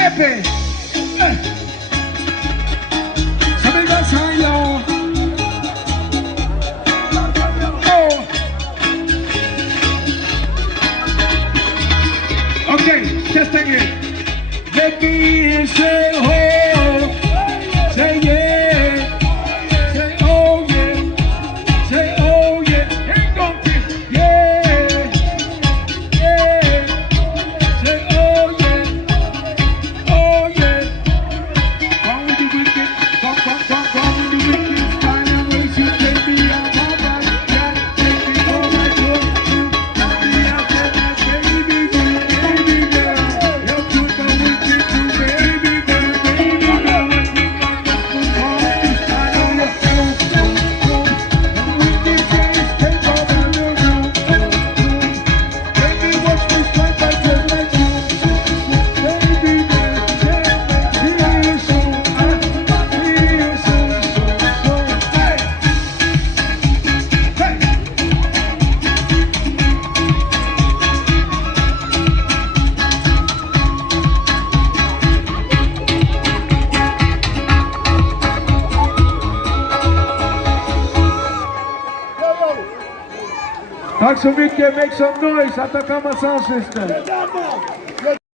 Pepe. Somebody sign y'all. Oh. Okay, just take it. Let me say ho. Say yeah. Say oh yeah. Say oh yeah. Ain't gonna be yeah. Yeah. Say oh yeah. Oh yeah. Come with the wicked. Come with the wicked. Find a way to take me out my body. Yeah, take me for my good. Knock me out for my baby girl. Baby girl. You put the wicked to baby girl. Baby girl. I know you're so. The wicked guys take over the room. Baby, watch me strike like just like you. Baby girl. Yeah, feel so. I feel so. Hey. Hey. Tack så mycket, make some noise, Atacama Sound System.